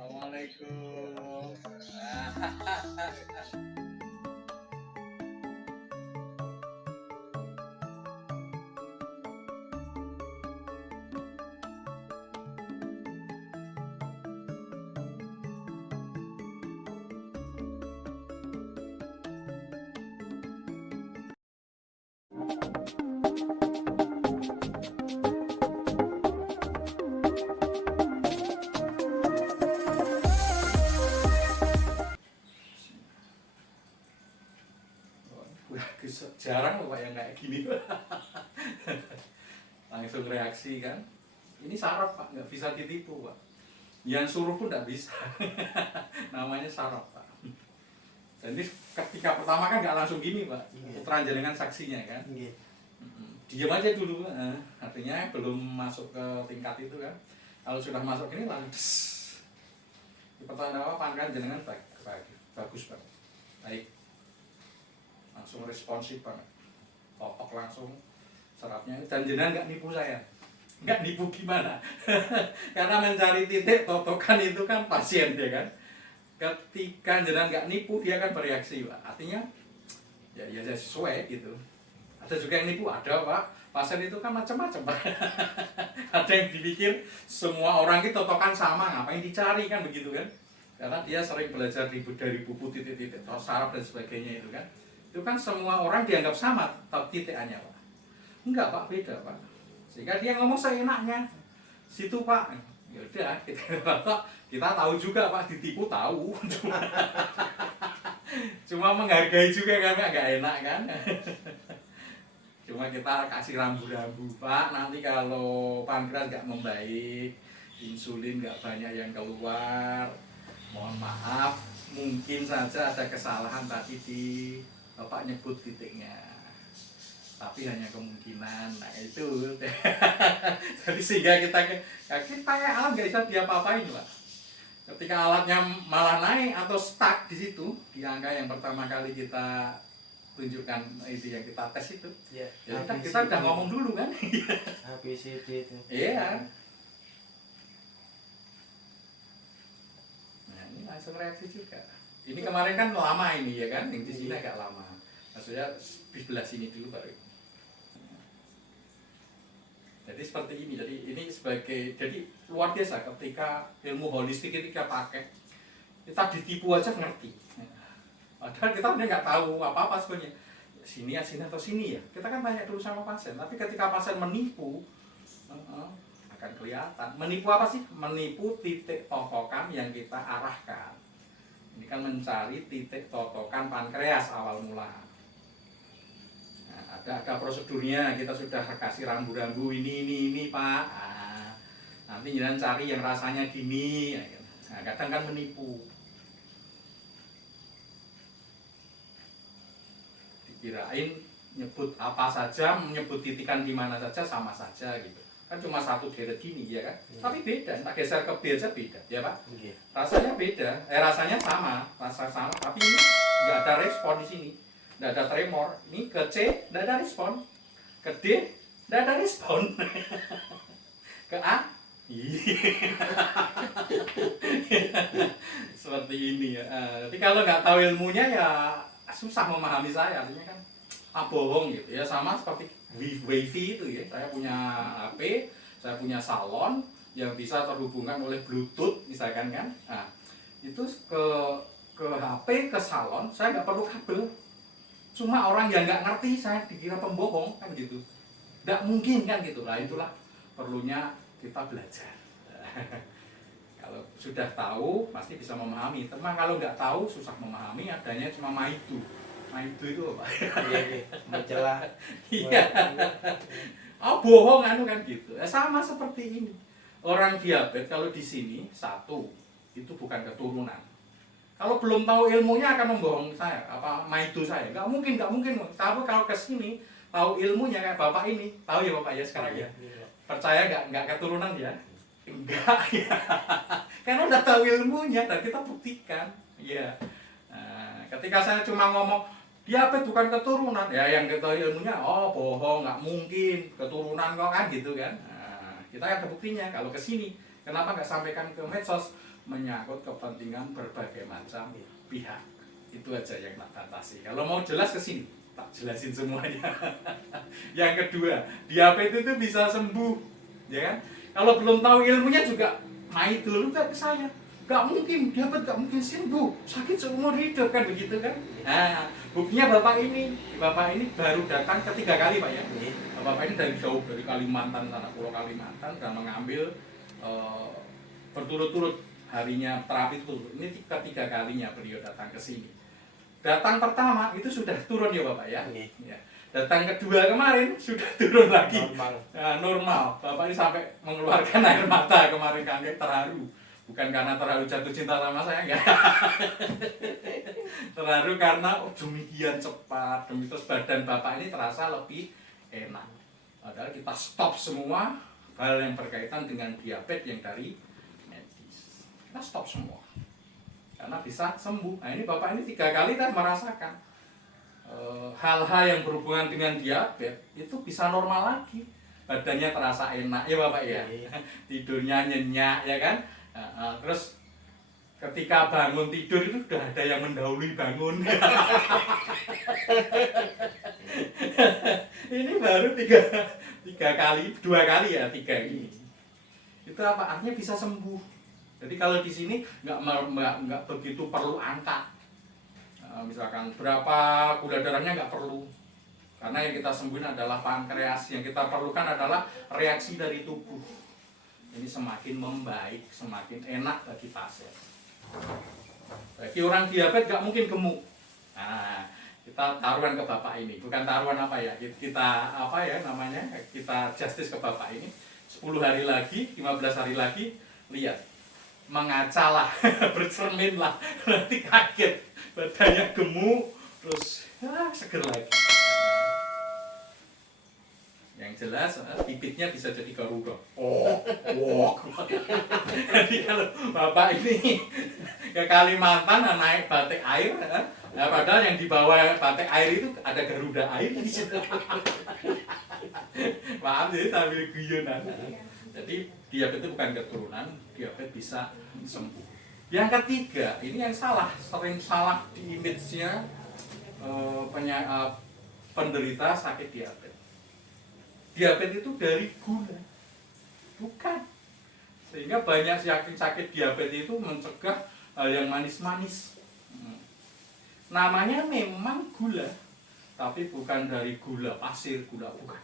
Assalamualaikum. Jarang loh Pak yang kayak gini. Langsung reaksi kan. Ini saraf Pak, nggak bisa ditipu Pak. Yang suruh pun nggak bisa. Namanya saraf Pak. Jadi ketika pertama kan nggak langsung gini Pak. Putra jenengan saksinya kan. Diam aja dulu. Artinya belum masuk ke tingkat itu kan. Kalau sudah masuk ini langsung. Pertama pangkat jenengan bagus Pak. Baik. Langsung responsif banget, totok langsung seratnya, dan jenengan nggak nipu saya, nggak nipu gimana. Karena mencari titik totokan itu kan pasien dia kan, ketika jenengan nggak nipu dia kan bereaksi Pak, artinya ya sesuai gitu. Ada juga yang nipu, ada Pak, pasien itu kan macam-macam Pak. Ada yang dipikir semua orang itu totokan sama, ngapain dicari kan begitu kan, karena dia sering belajar dari buku titik-titik saraf dan sebagainya itu kan. Itu kan semua orang dianggap sama titikannya Pak. Enggak Pak, beda Pak. Sehingga dia ngomong seenaknya. Situ Pak. Ya udah, kita tahu juga Pak, ditipu tahu. Cuma menghargai juga kan enggak enak kan. Cuma kita kasih rambu-rambu Pak, nanti kalau pankreas enggak membaik, insulin enggak banyak yang keluar, mohon maaf, mungkin saja ada kesalahan tadi di Bapak nyebut titiknya, tapi hanya kemungkinan. Nah itu. Jadi sehingga kita alat nggak bisa diapa-apain Pak. Ketika alatnya malah naik atau stuck di situ, di angka yang pertama kali kita tunjukkan itu yang kita tes itu, ya, kita udah ngomong dulu kan. ABCD itu. Iya. Nah ini langsung reaksi juga. Ini kemarin kan lama ini ya kan, yang di sini agak lama. Maksudnya di sebelah sini dulu baru. Jadi seperti ini. Jadi ini jadi luar biasa ketika ilmu holistik itu kita pakai. Kita ditipu aja ngerti. Padahal kita udah nggak tahu apa-apa sebenarnya. Sini atau sini ya. Kita kan tanya dulu sama pasien. Tapi ketika pasien menipu, akan kelihatan. Menipu apa sih? Menipu titik totokan yang kita arahkan. Ini kan mencari titik totokan pankreas awal mula. Nah, ada prosedurnya, kita sudah kasih rambu-rambu ini Pak. Nanti jangan cari yang rasanya gini. Nah, kadang kan menipu. Dikirain nyebut apa saja, menyebut titikan di mana saja sama saja gitu. Kan cuma satu deret gini ya kan, tapi beda, tak geser ke B aja beda ya Pak. Rasanya beda, rasanya sama, rasa sama, tapi ini nggak ada respon di sini, nggak ada tremor. Ini ke C nggak ada respon, ke D nggak ada respon, ke A seperti ini ya. Tapi kalau nggak tahu ilmunya ya susah memahami saya, artinya kan bohong gitu ya, sama seperti wifi itu ya. Saya punya HP, saya punya salon yang bisa terhubungkan oleh Bluetooth misalkan kan. Nah, itu ke HP, ke salon, saya nggak perlu kabel. Cuma orang yang nggak ngerti saya dikira pembohong kan gitu. Nggak mungkin kan gitu. Lah itulah perlunya kita belajar. Kalau sudah tahu pasti bisa memahami. Teman kalau nggak tahu susah memahami, adanya cuma maitu. Maitu itu apa? Iya, mencelah. Iya. Oh bohong anu kan gitu. Sama seperti ini. Orang diabetes kalau di sini satu itu bukan keturunan. Kalau belum tahu ilmunya akan membohong saya, apa maitu saya. Nggak mungkin. Tapi kalau ke sini tahu ilmunya kayak bapak ini, tahu ya bapak ya sekarang ya. Percaya nggak keturunan ya? Enggak ya. Karena udah tahu ilmunya dan kita buktikan. Iya. Nah, ketika saya cuma ngomong diabetes bukan keturunan, ya yang kita ilmunya bohong, nggak mungkin keturunan kok kan gitu kan. Nah, kita ada buktinya. Kalau ke sini Kenapa nggak sampaikan ke medsos? Menyangkut kepentingan berbagai macam pihak. Itu aja yang tak batasi. Kalau mau jelas ke sini, tak jelasin semuanya. Yang kedua, diabetes itu bisa sembuh, ya kan? Kalau belum tahu ilmunya juga main dulu ke saya. Gak mungkin, diabetes gak mungkin sembuh, sakit seumur hidup kan begitu kan? Nah, buktinya bapak ini baru datang ketiga kali pak ya. Bapak ini dari jauh dari Kalimantan, tanah pulau Kalimantan, dan mengambil berturut-turut harinya terapi itu. Ini ketiga kalinya beliau datang ke sini. Datang pertama itu sudah turun ya bapak ya. Ya. Datang kedua kemarin sudah turun lagi. Normal. Nah, normal. Bapak ini sampai mengeluarkan air mata kemarin kaget terharu. Bukan karena terlalu jatuh cinta sama saya enggak. Terharu karena demikian cepat, terus badan bapak ini terasa lebih enak. Padahal kita stop semua hal yang berkaitan dengan diabetes yang dari medis. Kita stop semua. Karena bisa sembuh. Nah ini bapak ini 3 kali kan merasakan hal-hal yang berhubungan dengan diabetes itu bisa normal lagi. Badannya terasa enak ya bapak ya. Tidurnya nyenyak ya kan. Terus ketika bangun tidur itu sudah ada yang mendahului bangun. Ini baru 2 kali ya 3 ini. Itu apa artinya bisa sembuh. Jadi kalau di sini nggak begitu perlu angka. Misalkan berapa gula darahnya nggak perlu. Karena yang kita sembuhin adalah pankreas. Yang kita perlukan adalah reaksi dari tubuh. Ini semakin membaik, semakin enak bagi pasien. Bagi orang diabetes nggak mungkin gemuk. Nah, kita taruhan ke bapak ini, bukan taruhan apa ya? Kita apa ya namanya? Kita justice ke bapak ini. 10 hari lagi, 15 hari lagi, lihat mengacalah, bercerminlah, nanti kaget, badannya gemuk, terus seger lagi. Yang jelas bibitnya bisa jadi Garuda. Jadi kalau bapak ini ke Kalimantan naik batik air, padahal yang dibawa batik air itu ada Garuda air. Paham sih sambil guyonan. Jadi diabetes bukan keturunan, diabetes bisa sembuh. Yang ketiga, ini yang sering salah di image-nya penderita sakit diabetes. Diabetes itu dari gula, bukan. Sehingga banyak sakit diabetes itu mencegah hal yang manis-manis. Namanya memang gula, tapi bukan dari gula pasir, gula bukan.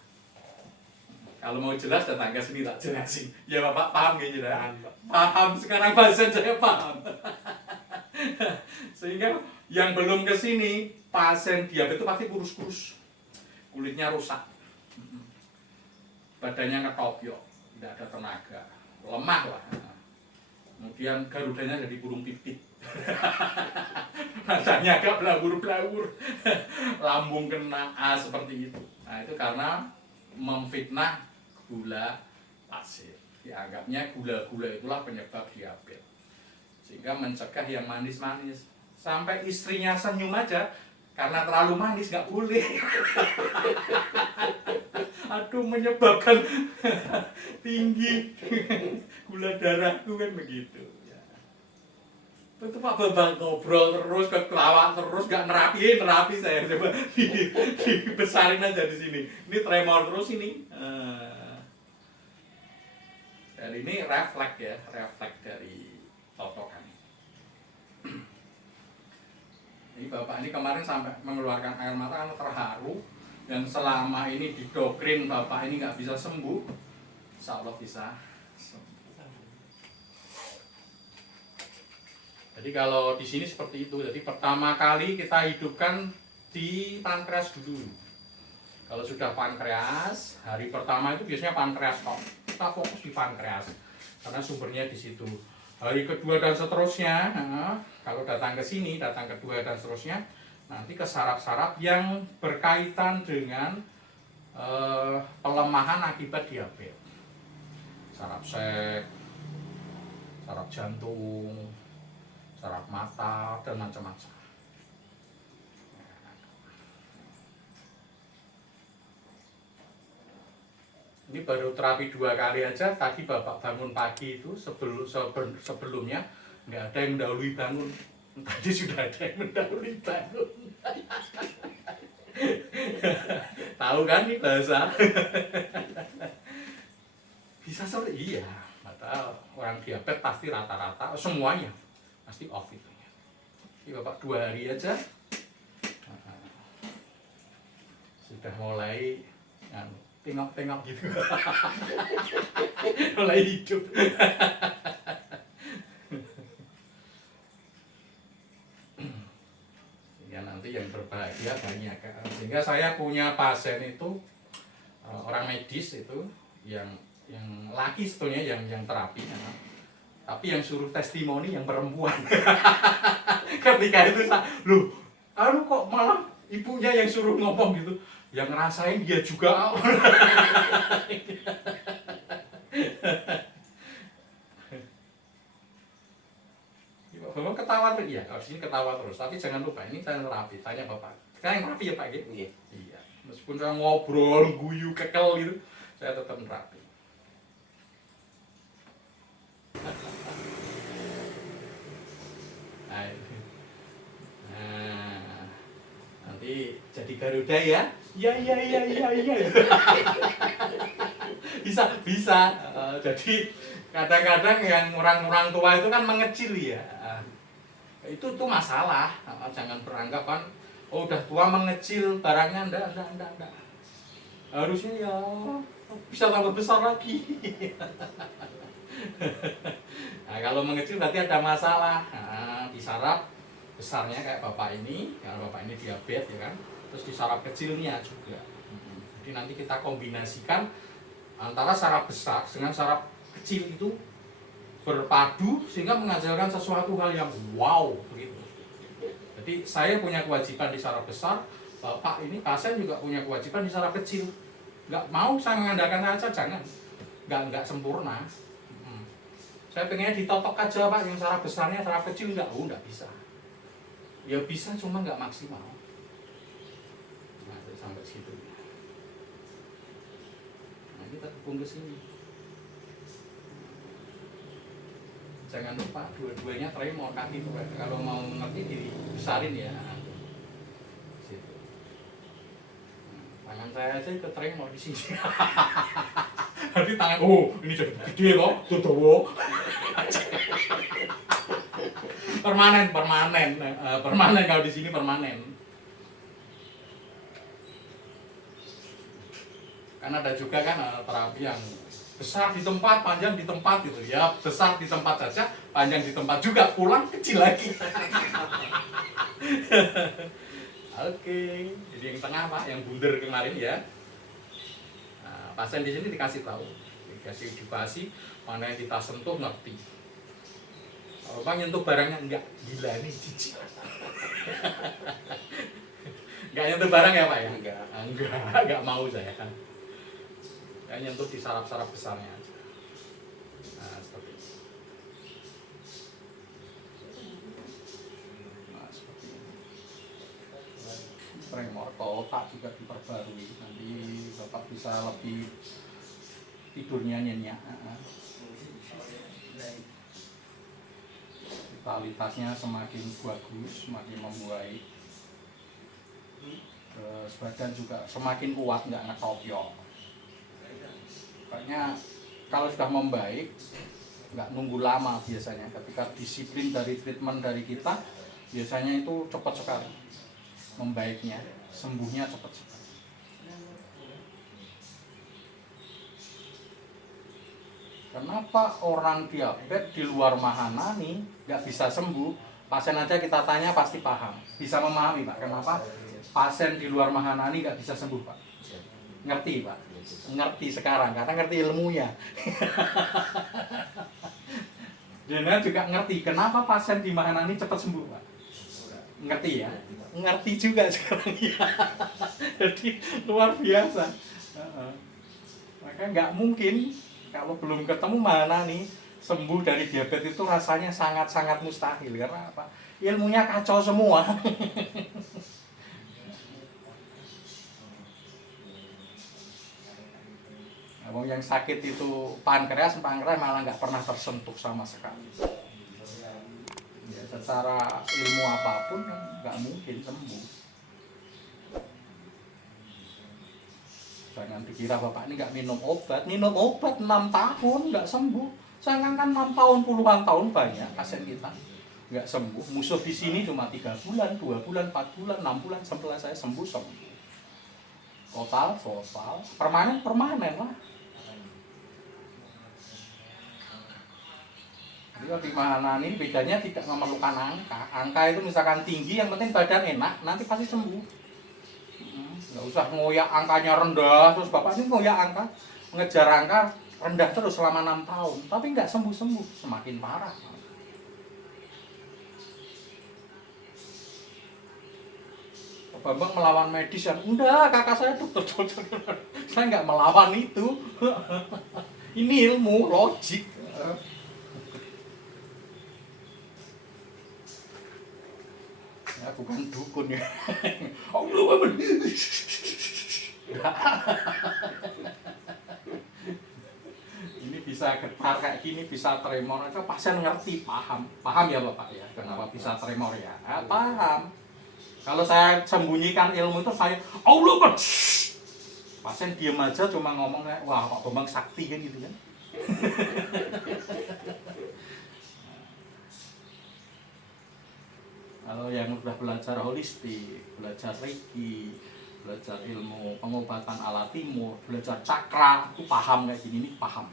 Kalau mau jelas datang ke sini tak jelasin. Ya bapak paham gitu ya? Paham sekarang bahasa saya paham. Sehingga yang belum ke sini pasien diabetes itu pasti kurus-kurus, kulitnya rusak. Badannya ngetobyok, tidak ada tenaga, lemah lah. Kemudian garudanya jadi burung pipit. Matanya agak belawur-belawur, lambung kena seperti itu. Nah itu karena memfitnah gula pasir. Dianggapnya gula-gula itulah penyebab diabetes. Sehingga mencegah yang manis-manis. Sampai istrinya senyum aja, karena terlalu manis nggak boleh. Aduh menyebabkan tinggi gula darahku kan begitu ya. Itu Pak Bambang ngobrol terus, ketawa terus, gak nerapi saya coba dibesarin aja di sini. Ini tremor terus ini. Dan ini refleks ya, refleks dari totokan. Ini bapak ini kemarin sampai mengeluarkan air mata karena terharu. Yang selama ini didoktrin bapak ini nggak bisa sembuh, insya Allah bisa sembuh. Jadi kalau di sini seperti itu. Jadi pertama kali kita hidupkan di pankreas dulu. Kalau sudah pankreas, hari pertama itu biasanya pankreas top. Kita fokus di pankreas karena sumbernya di situ. Hari kedua dan seterusnya, kalau datang ke sini, datang kedua dan seterusnya, nanti ke saraf-saraf yang berkaitan dengan pelemahan akibat diabetes. Saraf sek, saraf jantung, saraf mata, dan macam-macam. Ini baru terapi 2 kali aja. Tadi Bapak bangun pagi itu sebelumnya nggak ada yang mendahului bangun. Tadi sudah ada yang mendahului bangun. Tahu kan nih bahasa? Bisa seperti iya. Mata orang diabetes pasti rata-rata semuanya pasti off itu. Ini Bapak 2 hari aja sudah mulai tengok-tengok gitu. Mulai hidup. Ya nanti yang berbahagia banyak. Sehingga saya punya pasien itu orang medis itu yang laki sebetulnya yang terapi ya. Tapi yang suruh testimoni yang perempuan. Ketika itu loh, kok malah ibunya yang suruh ngomong gitu. Yang ngerasain dia juga. Bapak ketawa terus, iya, kalau sini ketawa terus. Tapi jangan lupa, ini saya terapi. Tanya Bapak, saya yang terapi ya Pak? Gitu? Iya. Iya. Meskipun saya ngobrol, guyu, kekel gitu, saya tetap terapi. Nah, nanti jadi Garuda ya? Iya. Bisa. Jadi kadang-kadang yang orang tua itu kan mengecil ya. Itu tuh masalah. Jangan beranggapan oh udah tua mengecil barangnya enggak. Harusnya ya bisa tambah besar lagi. Nah, kalau mengecil berarti ada masalah. Nah, di saraf besarnya kayak Bapak ini, kalau Bapak ini diabetes ya kan. Terus di saraf kecilnya juga. Jadi nanti kita kombinasikan antara saraf besar dengan saraf kecil itu berpadu sehingga menghasilkan sesuatu hal yang wow begitu. Jadi saya punya kewajiban di saraf besar, Bapak ini pasien juga punya kewajiban di saraf kecil. Nggak mau saya mengandalkan saja, jangan. Nggak sempurna. Saya pengennya ditotok aja Pak, yang saraf besarnya, saraf kecil nggak bisa. Ya bisa, cuma nggak maksimal. Nah, sampai situ. Nah, kita hubung ke sini. Jangan lupa, dua-duanya tremor kaki itu. Kalau mau ngerti, dibesarin ya. Situ. Tangan saya aja ikut tremor di sini. Jadi tangan, ini jadi gede kok, tuh. Permanen kalau di sini permanen. Karena ada juga kan terapi yang besar di tempat, panjang di tempat gitu ya. Besar di tempat saja, panjang di tempat juga, pulang kecil lagi. Oke, jadi yang tengah Pak, yang bunder kemarin ya. Nah, pasien di sini dikasih edukasi mana yang kita sentuh ngerti. Kalau Bang nyentuh barangnya enggak, gila nih jijik. Enggak nyentuh barang ya Pak ya? Enggak mau saya. Ya nyentuh di saraf-saraf besarnya aja. Nah, seperti itu. Nah, seperti ini. Tremor otak juga diperbarui. Nanti Bapak bisa lebih tidurnya nyenyak. Vitalitasnya semakin bagus, semakin membaik. Terus badan juga semakin kuat, nggak ngetoyok. Makanya kalau sudah membaik, nggak nunggu lama biasanya. Ketika disiplin dari treatment dari kita, biasanya itu cepat sekali membaiknya, sembuhnya cepat sekali. Kenapa orang diabetes di luar Mahanani nggak bisa sembuh? Pasien aja kita tanya pasti paham, bisa memahami Pak. Kenapa pasien di luar Mahanani nggak bisa sembuh Pak? Ngerti Pak? Ngerti sekarang, karena ngerti ilmunya. Dan juga ngerti kenapa pasien di Mahanani cepat sembuh Pak? Ngerti ya? Ngerti juga sekarang ya. Jadi luar biasa. Maka nggak mungkin kalau belum ketemu mana nih sembuh dari diabetes itu rasanya sangat-sangat mustahil. Karena apa? Ilmunya kacau semua. Nah, Wong yang sakit itu pankreas malah nggak pernah tersentuh sama sekali. Ya, secara ilmu apapun nggak mungkin sembuh. Jangan dikira bapak ini nggak minum obat 6 tahun nggak sembuh. Saya kan 6 tahun puluhan tahun banyak pasien kita nggak sembuh. Musuh di sini cuma 3 bulan, 2 bulan, 4 bulan, 6 bulan setelah saya sembuh. Total, permanen lah. Jadi di mana ini bedanya tidak memerlukan angka. Angka itu misalkan tinggi, yang penting badan enak, nanti pasti sembuh. Nggak usah ngoyak angkanya rendah, terus bapak ini ngoyak angka, ngejar angka rendah terus selama 6 tahun, tapi nggak sembuh-sembuh, semakin parah. Bambang melawan medis ya? Enggak, kakak saya dokter. Saya nggak melawan itu. Ini ilmu, logik. Ya, bukan dukun ya. Allah. Ini bisa getar kayak gini, bisa tremor, itu pasien ngerti, paham ya bapak ya, kenapa bisa tremor ya, paham. Kalau saya sembunyikan ilmu itu saya Allah, pasien diam aja cuma ngomong kayak wah Pak Bambang sakti kan gitu kan. Kalau yang udah belajar holistik, belajar reiki, belajar ilmu pengobatan ala timur, belajar cakra, itu paham kayak gini nih, paham.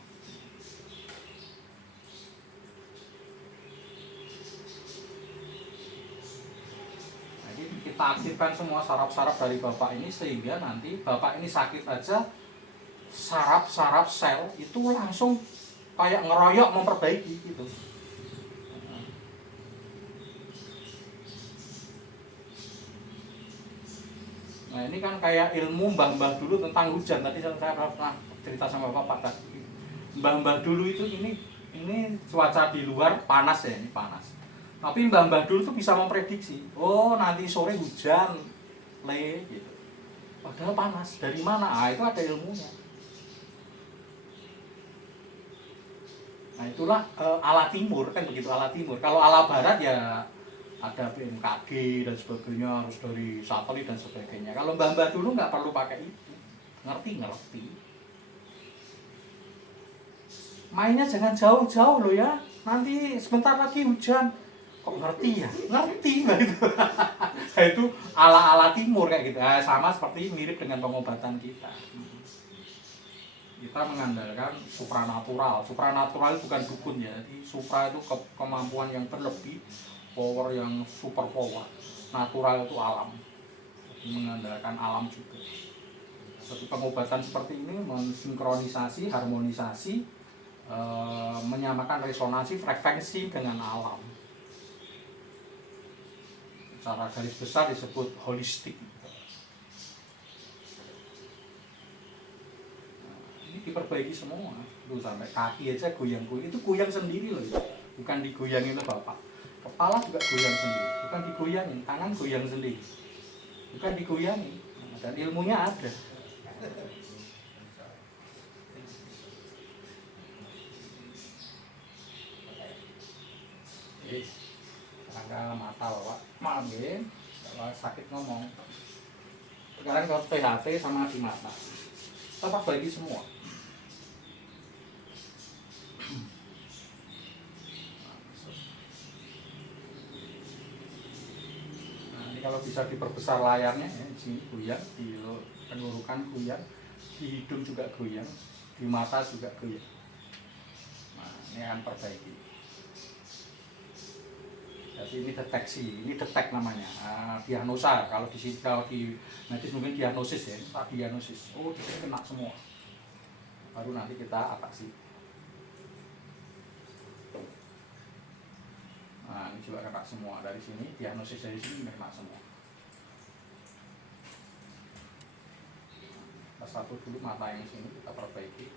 Nah, ini kita aktifkan semua saraf-saraf dari bapak ini sehingga nanti bapak ini sakit aja, saraf-saraf sel itu langsung kayak ngeroyok memperbaiki gitu. Nah ini kan kayak ilmu mbah-mbah dulu tentang hujan. Tadi saya pernah cerita sama bapak tadi. Mbah-mbah dulu itu ini cuaca di luar panas ya, ini panas. Tapi mbah-mbah dulu tuh bisa memprediksi. Oh nanti sore hujan, gitu. Padahal panas. Dari mana? Ah itu ada ilmunya. Nah itulah ala timur kan begitu, ala timur. Kalau ala barat ya ada BMKG dan sebagainya, harus dari satelit dan sebagainya. Kalau mbah-mbah dulu nggak perlu pakai itu, ngerti. Mainnya jangan jauh-jauh loh ya, nanti sebentar lagi hujan. Kok ngerti ya? Ngerti mbak itu. Nah, itu ala-ala timur kayak gitu. Nah, sama seperti mirip dengan pengobatan kita. Kita mengandalkan supranatural. Supranatural bukan dukun ya. Jadi supra itu kemampuan yang berlebih, power yang super power. Natural itu alam. Jadi mengandalkan alam juga. Jadi pengobatan seperti ini mensinkronisasi, harmonisasi, menyamakan resonansi frekuensi dengan alam. Secara garis besar disebut holistik. Diperbaiki semua, tuh sampai kaki aja goyang-goyang, itu goyang sendiri loh ya. Bukan digoyangin oleh bapak, kepala juga goyang sendiri, bukan digoyangin, tangan goyang sendiri, bukan digoyangin, dan ilmunya ada. Angka mata bapak, maaf ya, kalau sakit ngomong. Sekarang kalau THT sama di mata, tetap bagi semua. Kalau bisa diperbesar layarnya ya, di sini goyang, di tenggorokan goyang, di hidung juga goyang, di mata juga goyang. Nah, ini akan perbaiki. Jadi ini deteksi, ini detek namanya, diagnosa. Kalau di medis mungkin diagnosis ya, diagnosis. Oh, dia kena semua. Baru nanti kita atasi. Nah, ini juga kena semua dari sini, diagnosis dari sini kena semua. Kita satu dulu mata yang sini kita perbaiki.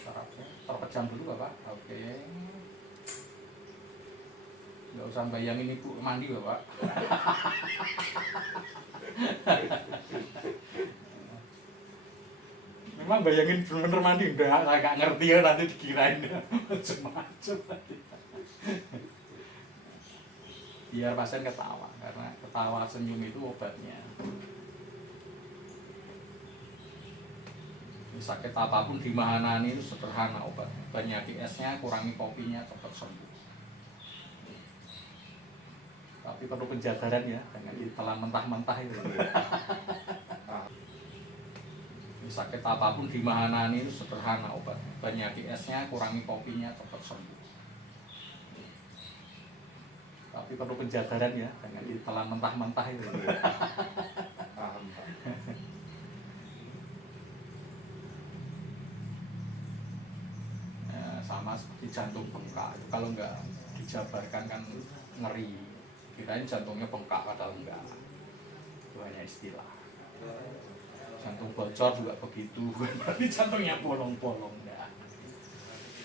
Sarafnya terpejam dulu bapak. Oke. Nggak usah bayangin ibu mandi bapak. Emang bayangin bener-bener mandi udah agak ngerti ya nanti dikirain macam-macam. Biar pasien ketawa karena ketawa senyum itu obatnya. Sakit apapun dimahanani itu sederhana obatnya. Banyaki esnya, kurangi kopinya, cepat sembuh. Tapi perlu penjabaran ya, jangan ditelan mentah-mentah itu. Sakit apapun dimahanani itu sederhana obatnya. Banyaki esnya, kurangi kopinya, cepat sembuh. Tapi perlu penjabaran ya, jangan ditelan mentah-mentah itu. Sama seperti jantung bengkak, kalau nggak dijabarkan kan ngeri, kirain jantungnya bengkak padahal enggak, itu hanya istilah. Jantung bocor juga begitu, berarti jantungnya bolong-bolong ya.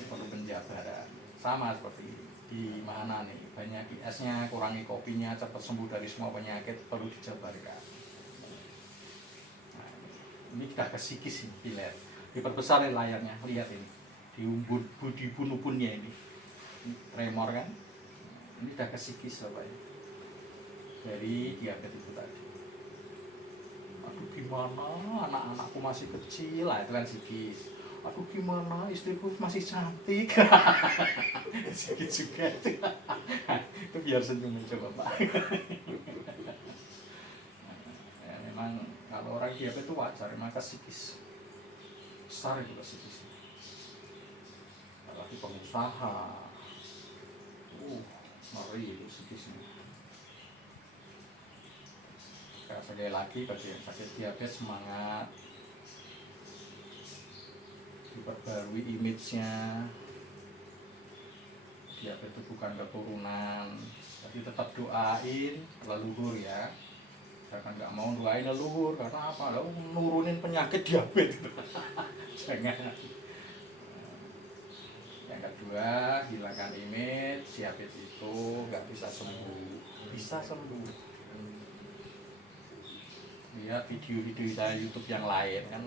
Perlu penjabaran. Sama seperti di mana nih, banyak esnya, kurangi kopinya, cepat sembuh dari semua penyakit, perlu dijabarkan. Nah, ini kita ke psikis ini, dilihat, diperbesar layarnya, lihat ini. Di ubun-ubunnya ini tremor kan, ini udah ke psikis apa ya, dari diabetes itu tadi. Aduh gimana anak-anakku masih kecil lah, itu kan psikis. Aduh gimana istriku masih cantik. Psikis juga itu. Itu biar senyum aja Bapak. Ya, memang kalau orang diabetes itu wajar, memang ke psikis besar itu ke psikis. Lagi pengusaha, ngeri itu psikisnya. Sekali lagi bagi yang sakit diabetes semangat, diperbarui image-nya. Diabetes itu bukan keturunan, jadi tetap doain leluhur ya. Jangan nggak mau doain leluhur karena apa? Lalu nurunin penyakit diabetes. Jangan. Yang kedua, hilangkan image, diabetes itu nggak bisa sembuh. Bisa sembuh. Lihat video-video saya YouTube yang lain kan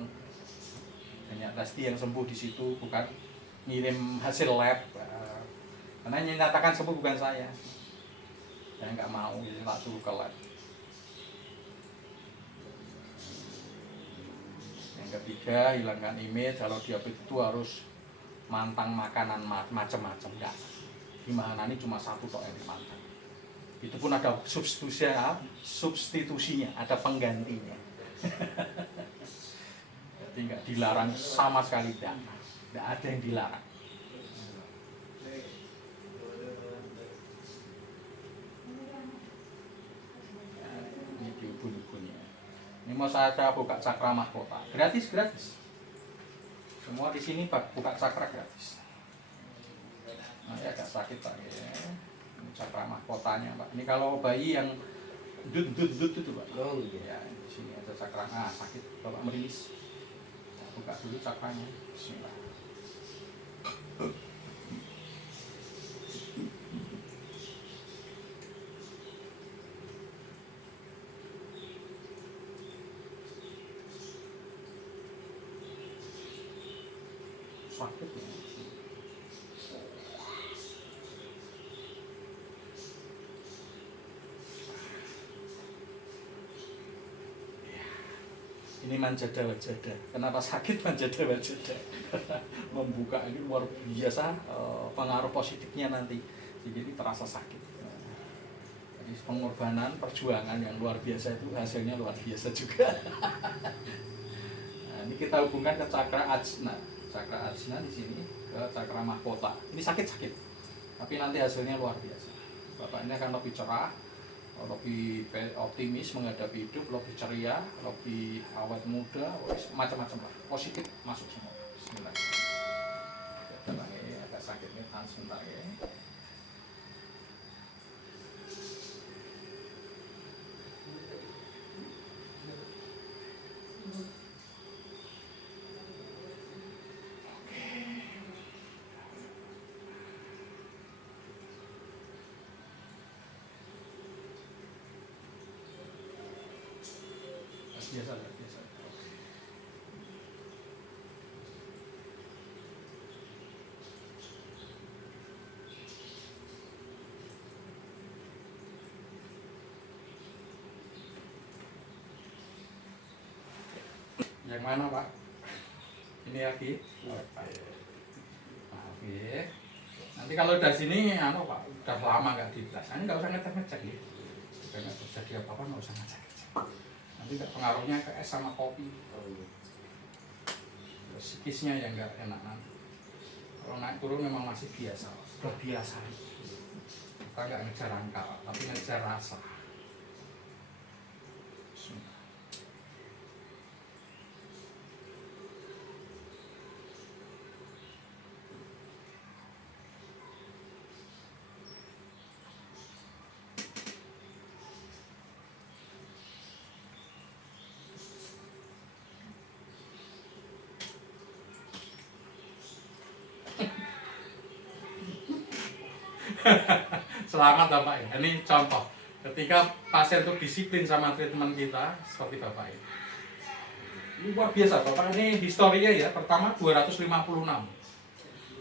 banyak pasti yang sembuh di situ, bukan ngirim hasil lab. Karena yang nyatakan sembuh bukan saya. Saya nggak mau, jadi tak suruh ke lab. Yang ketiga, hilangkan image. Kalau diabetes itu harus mantang makanan macam-macam, enggak. Dimana ini cuma satu tok yang dimantang. Itu pun ada substitusinya, ada penggantinya. Jadi enggak dilarang sama sekali, enggak ada yang dilarang. Ini di ubun-ubunnya. Ini mau saya buka cakra mahkota, gratis. Semua di sini buka cakra gratis. Nah, ya agak sakit Pak ya. Ini cakra mahkotanya Pak. Ini kalau bayi yang dut itu Pak. Oh iya. Ya, di sini ada cakra. Ah, sakit Bapak merilis. Buka dulu cakranya. Bismillah. Sakit ya. Ini manjada wajada. Kenapa sakit manjada wajada? Membuka ini luar biasa pengaruh positifnya nanti. Jadi terasa sakit. Jadi pengorbanan, perjuangan yang luar biasa itu hasilnya luar biasa juga. Nah, ini kita hubungkan ke cakra ajna. Cakra ajna di sini ke cakra mahkota. Ini sakit, tapi nanti hasilnya luar biasa. Bapak ini akan lebih cerah, lebih optimis menghadapi hidup, lebih ceria, lebih awet muda, macam-macam lah. Positif masuk semua. Bismillah. Coba ya, agak sakit nih, tahan sebentar ya. Biasa. Yang mana Pak? Ini lagi. Maaf ya. Nanti kalau udah sini, Pak, udah lama nggak dibelas. Ini nggak usah ngecek ya. Jika nggak terjadi apa-apa nggak usah ngecek. Nanti nggak pengaruhnya ke es sama kopi. Terus psikisnya yang nggak enak nanti. Kalau naik turun memang masih biasa, udah biasa. Kita nggak ngejar angka, tapi ngejar rasa. Selamat Bapak ya. Ini contoh ketika pasien itu disiplin sama treatment kita seperti Bapak ini. Luar biasa Bapak, ini historinya ya. Pertama 256,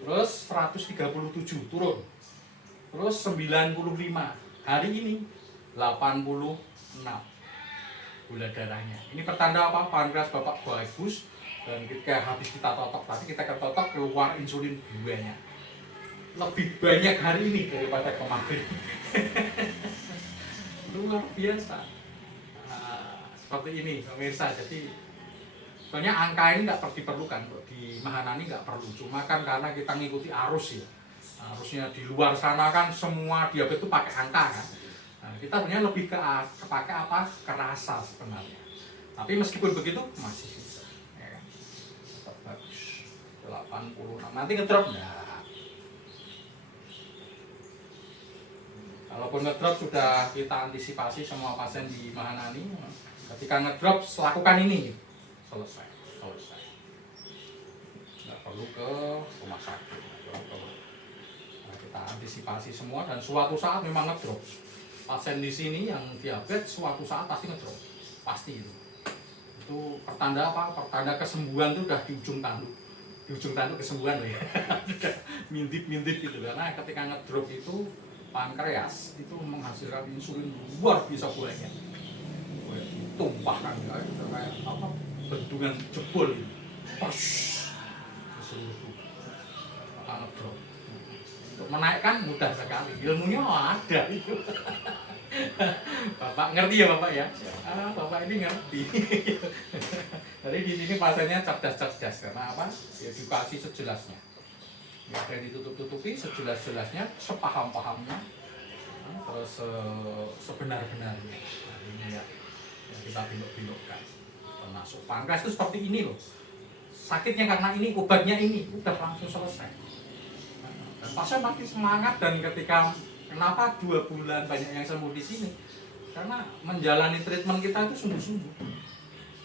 terus 137 turun, terus 95, hari ini 86 gula darahnya. Ini pertanda apa? Pankreas Bapak bagus, dan ketika habis kita totok tadi, kita ketotok keluar insulin banyak, lebih banyak hari ini daripada kemarin. Luar biasa. Seperti ini pemirsa. Jadi sebenarnya angka ini nggak diperlukan di Mahanani, nggak perlu. Cuma kan karena kita ngikuti arus ya, arusnya di luar sana kan semua diabetes itu pakai angka kan. Nah, kita sebenarnya lebih pakai apa? Kerasa sebenarnya. Tapi meskipun begitu masih bisa. Ya kan? Tetap bagus. 86. Nanti ngedrop nggak? Kalaupun ngedrop sudah kita antisipasi semua pasien di Mahanani. Ketika ngedrop lakukan ini, selesai. Nggak perlu ke rumah sakit. Nah, kita antisipasi semua dan suatu saat memang ngedrop. Pasien di sini yang diabetes suatu saat pasti ngedrop, pasti itu. Itu pertanda apa? Pertanda kesembuhan itu udah di ujung tanduk. Di ujung tanduk kesembuhan loh ya. Mintip-mintip gitu. Karena ketika ngedrop itu pankreas itu menghasilkan insulin luar biasa banyaknya, tumpahkan kayak apa, bendungan jebol, pas seluruh tubuh. Ngedrop. Untuk menaikkan mudah sekali, ilmunya ada itu. Bapak ngerti ya Bapak ya? Bapak ini ngerti. Jadi di sini pasiennya cerdas karena apa? Edukasi sejelasnya. Nggak ada yang ditutup-tutupi, sejelas-jelasnya, sepaham-pahamnya, terus sebenar-benarnya. Nah, ini ya yang kita belok-belokkan. Termasuk pankreas itu seperti ini loh. Sakitnya karena ini, obatnya ini, udah langsung selesai. Dan pasien makin semangat, dan ketika kenapa 2 bulan banyak yang sembuh di sini? Karena menjalani treatment kita itu sungguh-sungguh.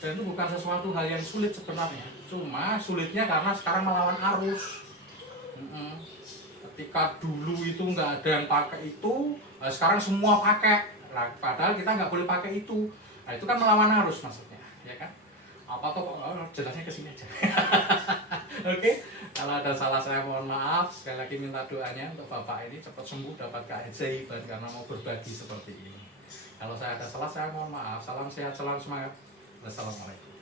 Dan itu bukan sesuatu hal yang sulit sebenarnya. Cuma sulitnya karena sekarang melawan arus. Ketika dulu itu nggak ada yang pakai itu, sekarang semua pakai. Nah, padahal kita nggak boleh pakai itu. Nah, itu kan melawan arus maksudnya, ya kan? Apa tuh? Jelasnya kesini aja. Oke, kalau ada salah saya mohon maaf. Sekali lagi minta doanya untuk Bapak ini cepat sembuh, dapat keajaiban karena mau berbagi seperti ini. Kalau saya ada salah saya mohon maaf. Salam sehat, salam semangat. Wassalamualaikum.